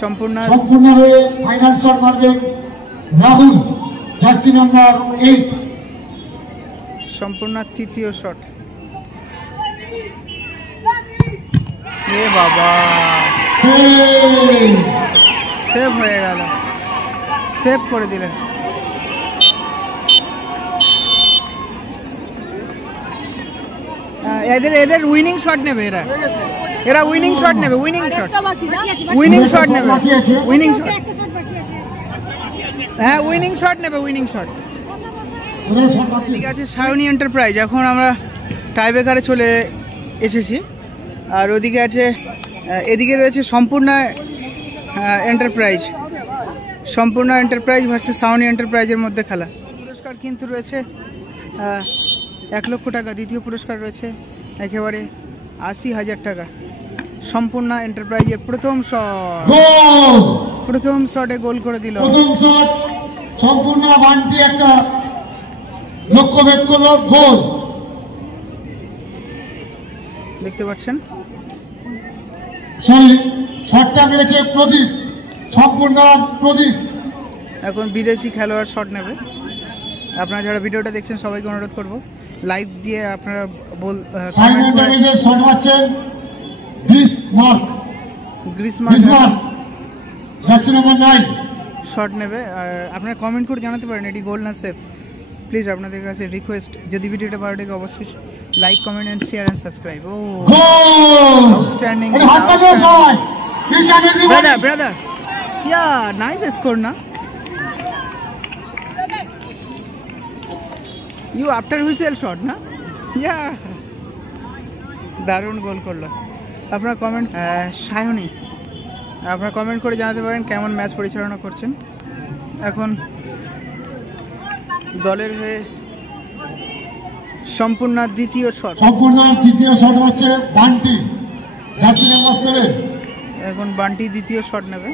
সম্পূর্ণ হয়ে final shot মারবেন রাহুল, জার্সি নাম্বার 8। সম্পূর্ণ তৃতীয় শট। এ বাবা, সেভ হয়ে গেল, সেভ করে দিলেন। এদের উইনিং শট নেবে, এরা উইনিং শট নেবে, উইনিং শট নেবে, উইনিং শট। হ্যাঁ, উইনিং শট নেবে, উইনিং শট। ঠিক আছে, সায়নী এন্টারপ্রাইজ। এখন আমরা টাইব্রেকারে চলে এসেছি। আর ওদিকে আছে, এদিকে রয়েছে সম্পূর্ণ এন্টারপ্রাইজ। সম্পূর্ণ এন্টারপ্রাইজ ভার্সেস সায়নী এন্টারপ্রাইজের মধ্যে খেলা। পুরস্কার কিন্তু রয়েছে 1 লক্ষ টাকা। দ্বিতীয় পুরস্কার রয়েছে একেবারে 80,000 টাকা। সম্পূর্ণ এন্টারপ্রাইজের প্রথম শটে গোল করে দিল। প্রথম শট সম্পূর্ণ বান্টি একটা লক্ষ্য ভেদ করলো, গোল। দেখতে পাচ্ছেন, শটটা মেরেছে প্রদীপ, সম্পূর্ণ প্রদীপ। এখন বিদেশি খেলোয়াড় শট নেবে। আপনারা যারা ভিডিওটা দেখছেন সবাইকে অনুরোধ করব লাইভ দিয়ে আপনারা শট মারছেন গ্রিজমান, জার্সি নাম্বার 9 শট নেবে। আর আপনারা কমেন্ট করে জানাতে পারেন এটি গোল না সেভ। প্লিজ আপনাদের কাছে রিকোয়েস্ট, যদি ভিডিওটা ভালো লাগে অবশ্যই like, comment and share and subscribe. Oh outstanding, brother, yeah nice score না? ইউ আফটার হুইসেল শট না? ইয়া দারুণ গোল করলো। আপনারা কমেন্ট, সায়নী, আপনারা কমেন্ট করে জানাতে পারেন কেমন ম্যাচ পরিচালনা করছেন। এখন দলের হয়ে সম্পূর্ণ দ্বিতীয় শট হচ্ছে বান্টি, জার্সি নাম্বার 7। এখন বান্টি দ্বিতীয় শট নেবে।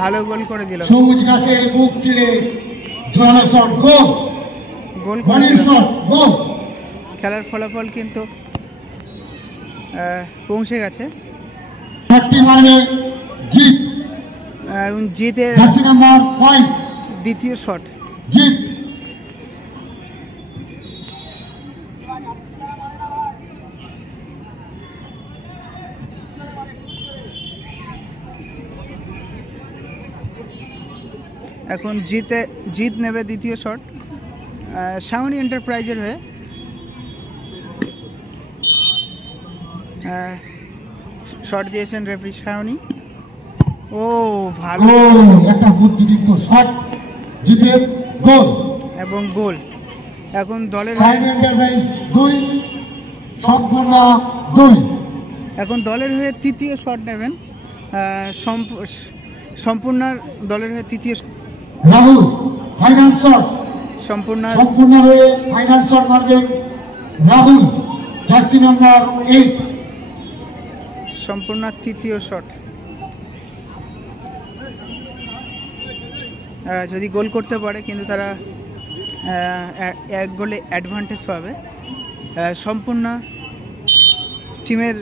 ভালো গোল করে দিল, সবুজ গাছের বুক চিরে শট, গোল করে দিল। খেলার ফলাফল কিন্তু পৌঁছে গেছে। জিতের দ্বিতীয় শট। এখন জিত নেবে দ্বিতীয় শট সায়নী এন্টারপ্রাইজের হয়ে। শট দিয়েছেন রেফারি সায়নী। ও ভালো একটা বুদ্ধিদীপ্ত শট, জিতের গোল এবং গোল। এখন দলের এন্টারপ্রাইজ 2 সম্পূর্ণ 2। এখন দলের হয়ে তৃতীয় শট নেবেন সম্পূর্ণ দলের হয়ে তৃতীয় রাহুল, ফাইনাল শট। সম্পূর্ণ হয়ে ফাইনাল শট মারবেন রাহুল, জার্সি নাম্বার 8। সম্পূর্ণ তৃতীয় শট। যদি গোল করতে পারে কিন্তু তারা 1 গোলে অ্যাডভান্টেজ পাবে। সম্পূর্ণ টিমের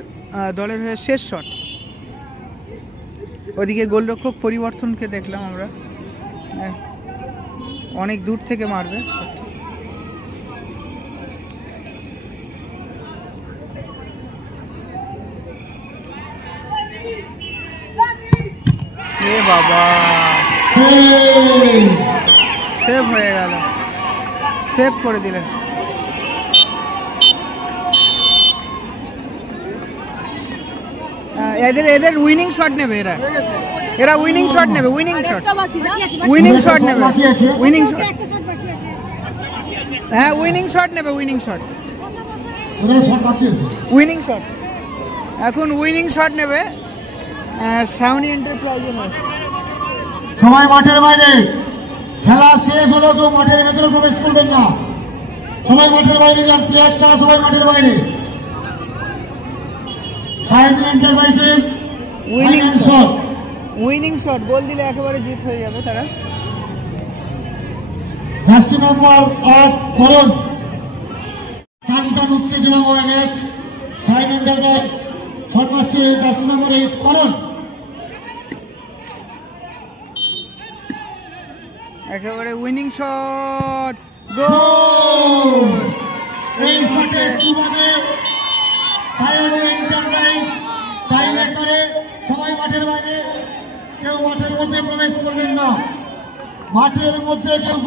দলের হয়ে শেষ শট। ওদিকে গোলরক্ষক পরিবর্তনকে দেখলাম আমরা, অনেক দূর থেকে মারবে। এ বাবা, সেভ হয়ে গেল, সেভ করে দিলেন। এদের উইনিং শট নেবে, এরা উইনিং শট নেবে, উইনিং শট নেবে, উইনিং শট। হ্যাঁ, উইনিং শট নেবে, উইনিং শট। এখন উইনিং শট নেবে সায়নী এন্টারপ্রাইজের। সবাই মাঠের বাইরে, খেলা শেষ হলো তো মাঠের ভেতরে প্রবেশ করবেন না। সবাই মাঠের বাইরে যান, প্লেয়ার ছাড়া সবাই মাঠের বাইরে। সায়নী এন্টারপ্রাইজের winning shot. Winning shot, goal দিলে একেবারে জিত হয়ে যাবে তারা। জার্সি নম্বর 8 করণ, টানটান উত্তেজনাময় ম্যাচ। সাইন এন্টারপ্রাইজ শট মারছে জার্সি নম্বর 8 করণ। একেবারে উইনিং শট, গোল। এই শটে সুবাদে সায়নী এন্টারপ্রাইজ টাইব্রেকারে সবাই মাঠের বাইরে, কেউ মাঠের মধ্যে প্রবেশ করবেন না, মাঠের মধ্যে কেউ